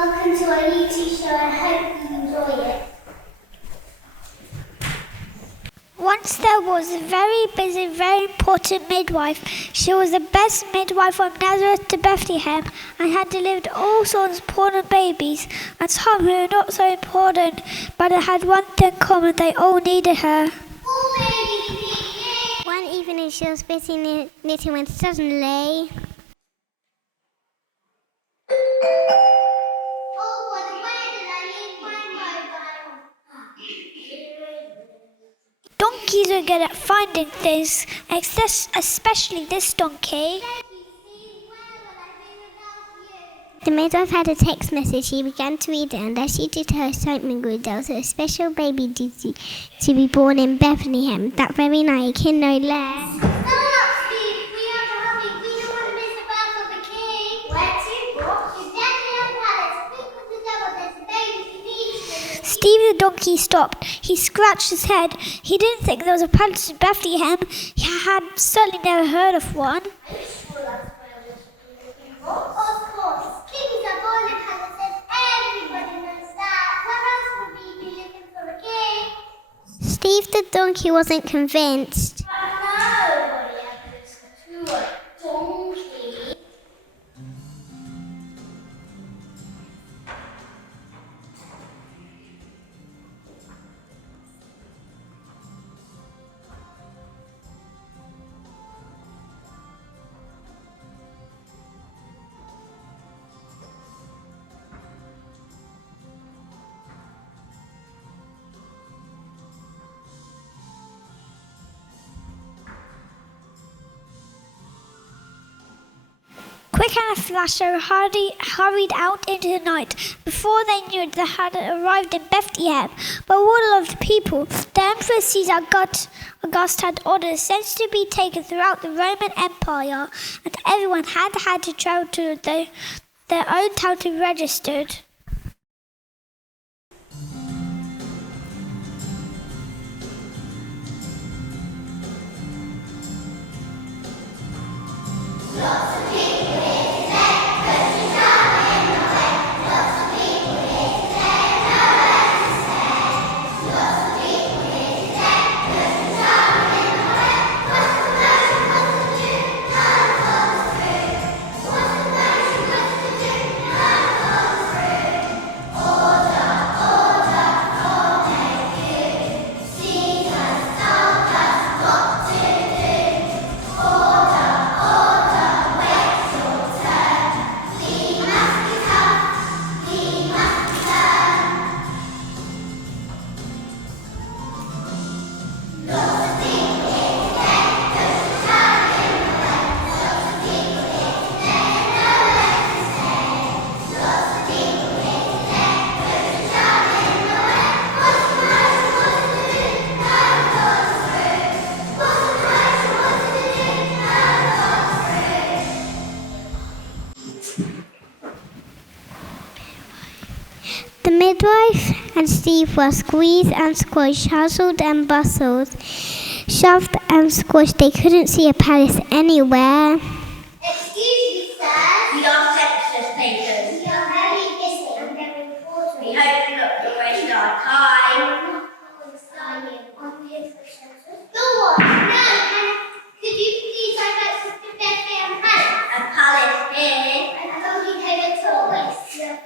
welcome to our YouTube show. I hope you enjoy it. Once there was a very busy, very important midwife. She was the best midwife from Nazareth to Bethlehem and had delivered all sorts of important babies and some who were not so important, but had one thing in common: they all needed her. One evening she was busy knitting when suddenly... Donkeys are good at finding things, especially this donkey. The midwife had a text message. She began to read it, and as she did her excitement grew, there was a special baby due to be born in Bethlehem that very night, a kid no less. Stop, Steve! We have to hurry. We don't want to miss the birth of the king. Where to? What? To Bethlehem Palace. Quick with the devil, there's a baby needs. Steve the donkey stopped. He scratched his head. He didn't think there was a palace in Bethlehem. He had certainly never heard of one. Are you sure that's where we're looking for? Of course. Kings are born in palaces. Everybody knows that. Where else would we be looking for a king? Steve the donkey wasn't convinced. Nobody ever listens to a donkey. Quick and a flash, they hurried out into the night. Before they knew it, they had arrived in Bethlehem. But what of the people? The Emperor Caesar Augustus had orders sent to be taken throughout the Roman Empire, and everyone had to travel to their own town to be registered. The midwife and Steve were squeezed and squashed, hustled and bustled, shoved and squashed. They couldn't see a palace anywhere. Excuse me, sir. We are census takers. We are very busy and very important. We hope you're not going to waste our time. We're not going to sign in on the census. Go on. No. Could you please identify the Bethlehem Palace? A palace here. And I don't think they were toys. Yeah,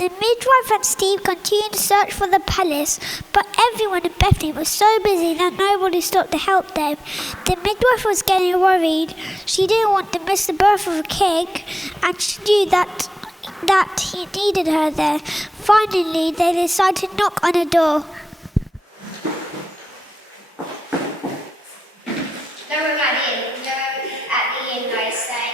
The midwife and Steve continued to search for the palace, but everyone in Bethlehem was so busy that nobody stopped to help them. The midwife was getting worried. She didn't want to miss the birth of a king, and she knew that that he needed her there. Finally, they decided to knock on a door. No room at the inn. No at the inn, I say.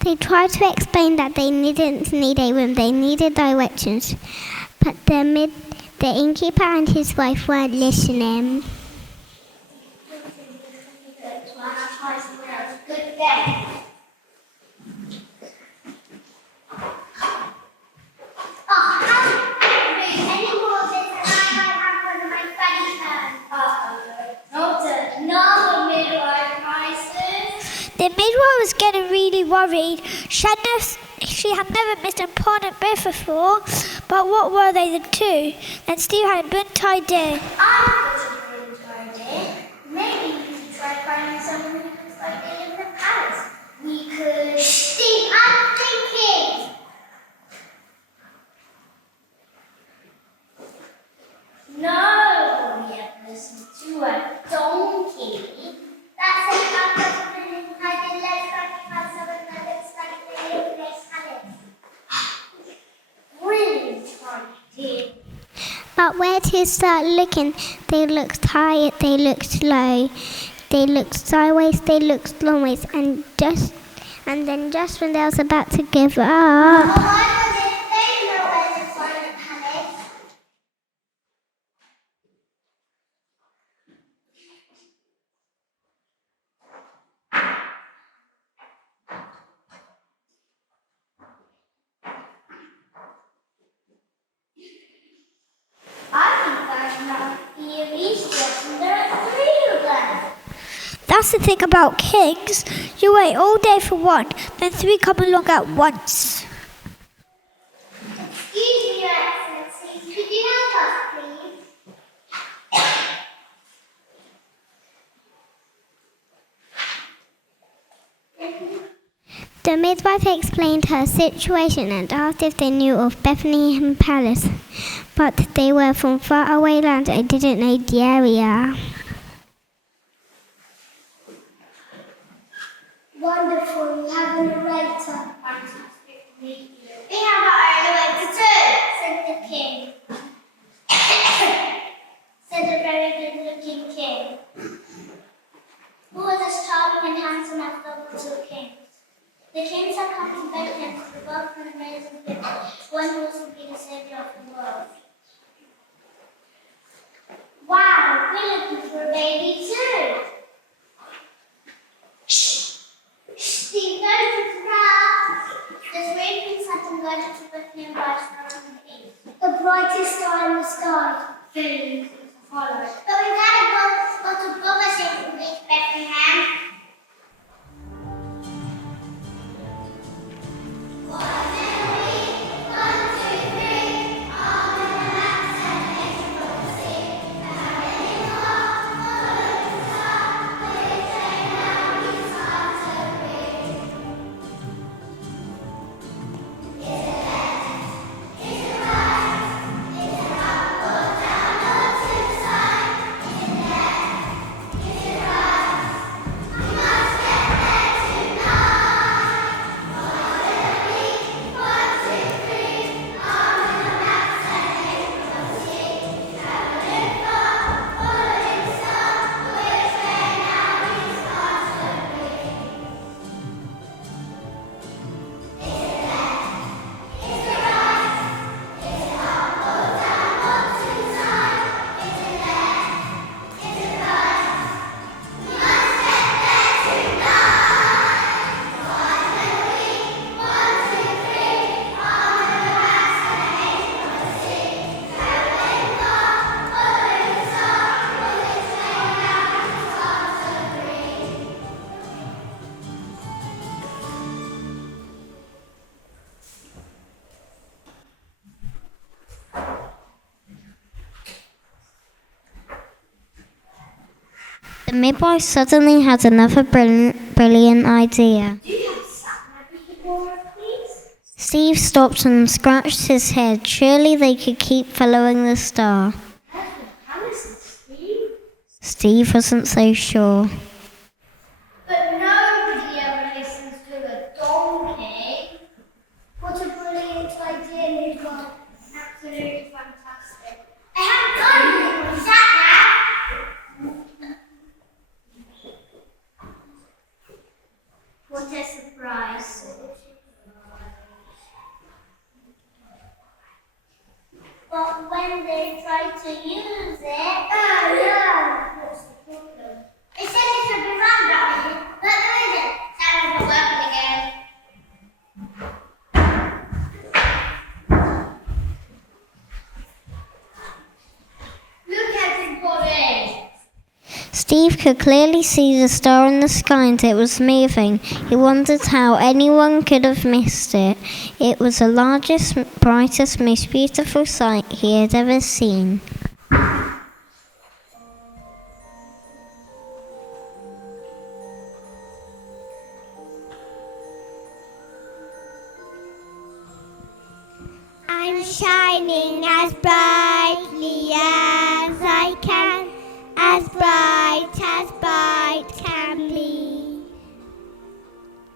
They tried to explain that they didn't need a room, they needed directions. But the innkeeper and his wife weren't listening. Good day. The midwife was getting really worried. She had never missed an important birth before, but what were they the two? Then Steve had a brilliant idea. Maybe we could try finding someone who looks like they live in the palace. We could... Steve, I'm thinking! No, we have listened to a donkey. That's it, I've got a brilliant idea. Let's try to find someone that looks like they live in their palace. Brilliant idea. But where to start looking? They looked tired, they looked slow, they looked sideways, they looked longways, and then just when they was about to give up. Oh, I wonder if they know where to find the palace. I think that might be a reason there are three of them. That's the thing about kings. You wait all day for one, then three come along at once. Excuse me, Your Excellency. Could you help us, please? The midwife explained her situation and asked if they knew of Bethlehem Palace, but they were from far away land and didn't know the area. Wonderful, you have an narrator. Fantastic to meet you. We have our own narrator too, said the king. Said a very good-looking king. Who was as charming and handsome as the little kings. The kings had come to Bethlehem to the birth and amazing people, one who was to be the savior of the world. Wow, we're looking for a baby too. Steve, go to the crowd. The three kings had invited to Bethlehem by starting the east. The brightest star in the sky. Feelings to follow. But we've had a lot of prophecy to reach Bethlehem. The midwife suddenly had another brilliant idea. Do you have something for us, please? Steve stopped and scratched his head. Surely they could keep following the star. Oh, Steve wasn't so sure. But nobody ever listens to a donkey. What a brilliant idea, Nicole. Absolutely fantastic. I haven't done anything. Is that now? What a surprise. But when they try to use it, oh no! What's the problem? They said it should be random, but there isn't. Sarah's not working again. Look at his body. Steve could clearly see the star in the sky and it was moving. He wondered how anyone could have missed it. It was the largest, brightest, most beautiful sight he had ever seen. I'm shining as brightly as I can, as bright can be.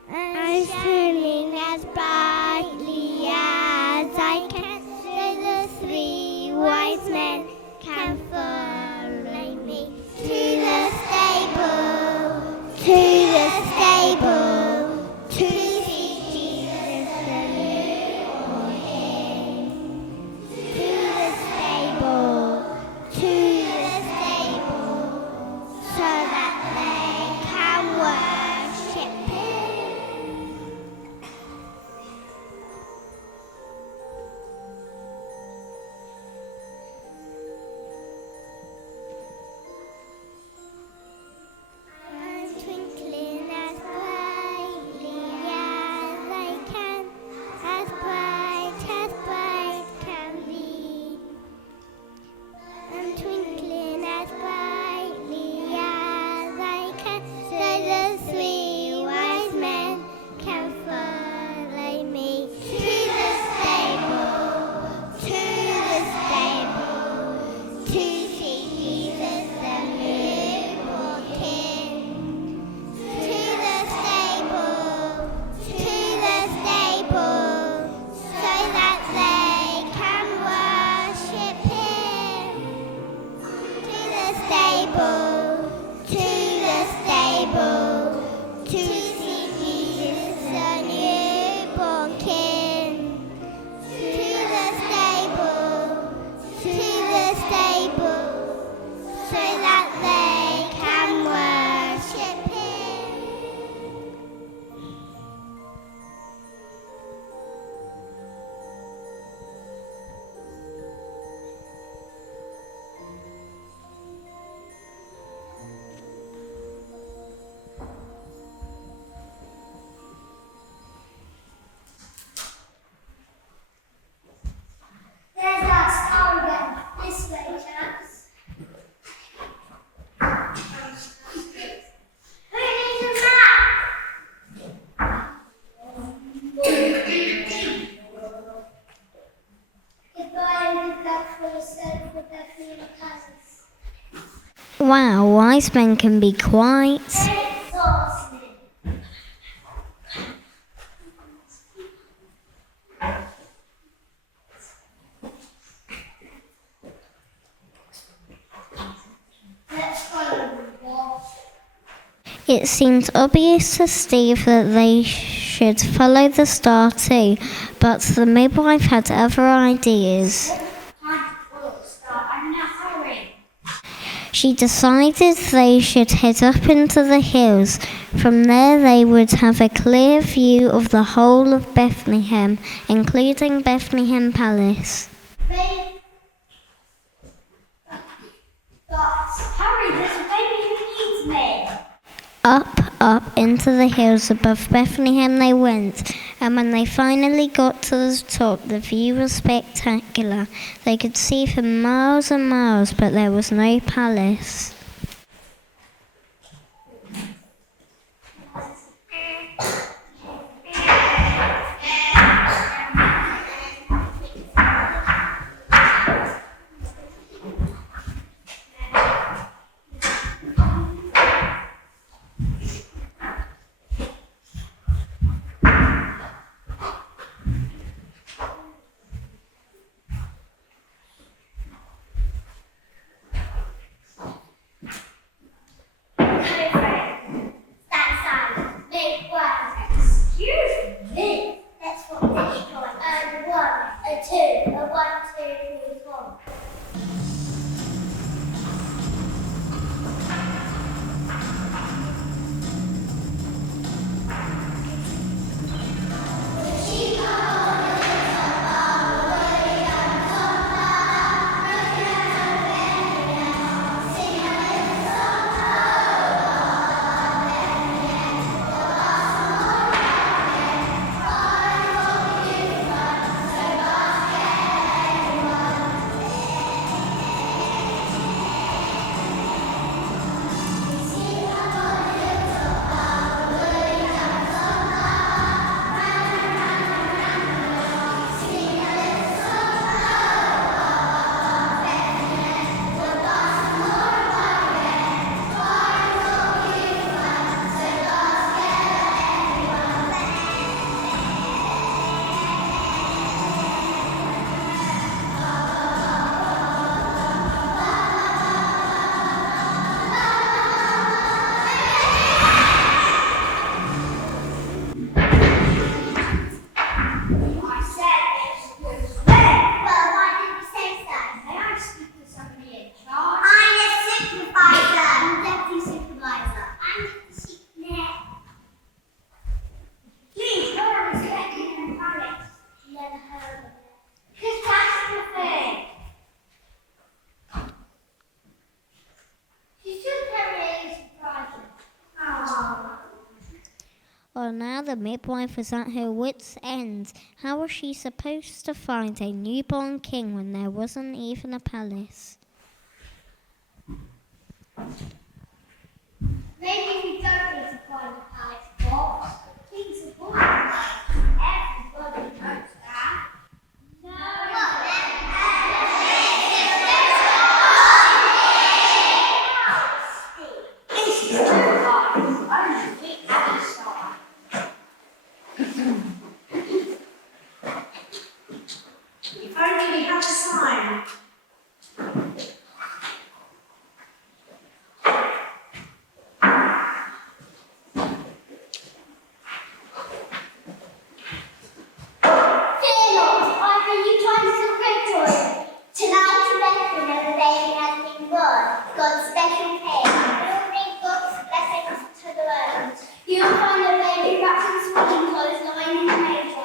I'm shining as brightly as I can, so the 3 wise men can follow me to the stable, to see Jesus the newborn King. To the stable, so that they can worship Him. I'm twinkling as brightly as I can, as bright can be. I'm twinkling as brightly as I can, so the 3 wise men can follow me to the stable, to see Jesus the newborn King. To the stable, so that they can worship Him. To the stable, to see Jesus the newborn King. To the stable, so that they can worship Him. There's that star again. This way, chaps. Who needs a map? Goodbye and good luck for yourself with that for your cousins. Wow, wise men can be quite. Exhausting. Let's follow the wall. It seemed obvious to Steve that they should follow the star too, but the midwife had other ideas. Time to follow the star. I'm in a hurry. She decided they should head up into the hills. From there they would have a clear view of the whole of Bethlehem, including Bethlehem Palace. Baby. Hurry, there's a baby who needs me. Up into the hills above Bethlehem they went, and when they finally got to the top, the view was spectacular. They could see for miles and miles, but there was no palace. Well, now the midwife was at her wits' end. How was she supposed to find a newborn king when there wasn't even a palace? Maybe we don't need to find a palace box. Kings are born in palaces. Everybody knows that. No. This is too hard. Only we have a star. If only we had a sign. Fear not, I bring you tidings of great joy. Tonight in Bethlehem, the baby has been born. God's special king. Will bring God's blessings to the world. You will find a baby wrapped in swaddling clothes lying in a manger.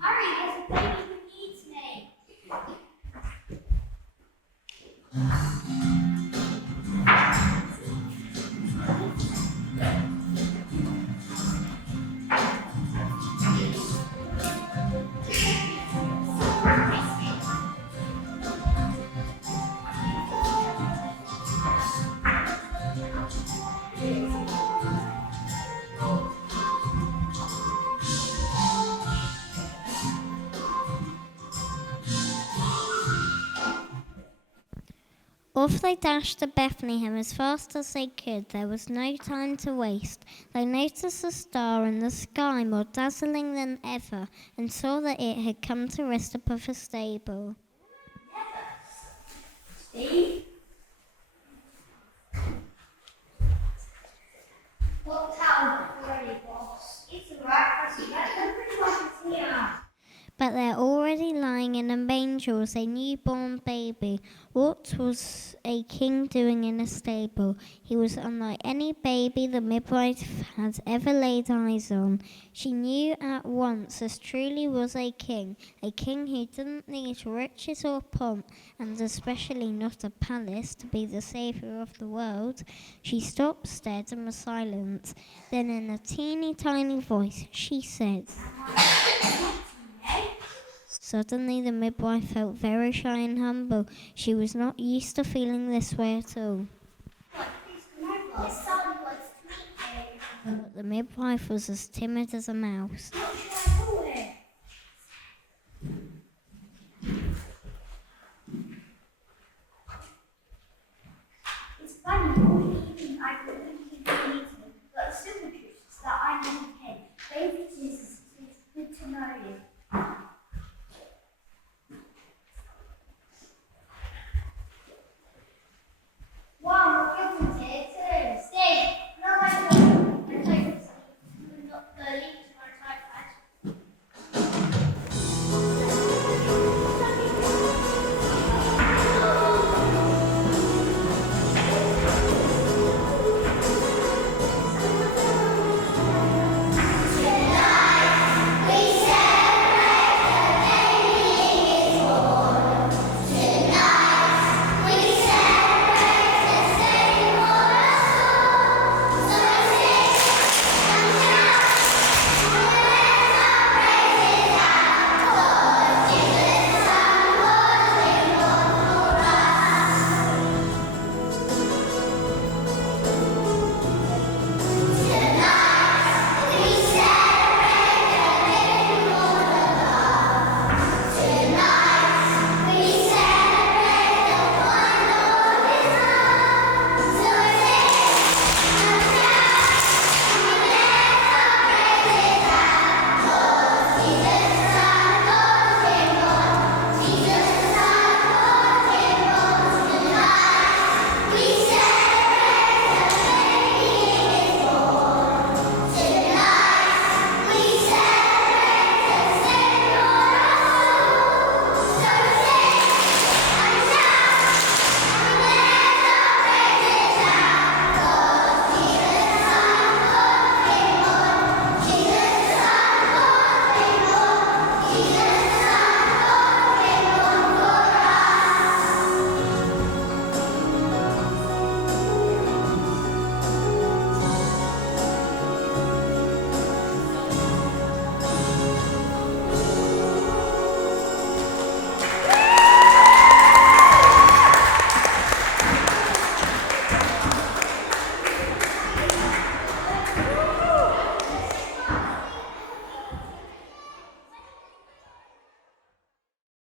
Hurry, there's a baby who needs me. Off they dashed to Bethlehem as fast as they could. There was no time to waste. They noticed a star in the sky more dazzling than ever and saw that it had come to rest above a stable. Steve? What town already, boss? It's alright, Chrissy. Everybody's here. But there already lying in a manger was a newborn baby. What was a king doing in a stable? He was unlike any baby the midwife had ever laid eyes on. She knew at once this truly was a king who didn't need riches or pomp, and especially not a palace, to be the saviour of the world. She stopped, stared, and was silent. Then in a teeny tiny voice she said, Suddenly the midwife felt very shy and humble. She was not used to feeling this way at all. Your son wants to meet you. But the midwife was as timid as a mouse. What should I call him? It's funny, all evening I've been thinking of meeting, but the simple truth is that I know him. Baby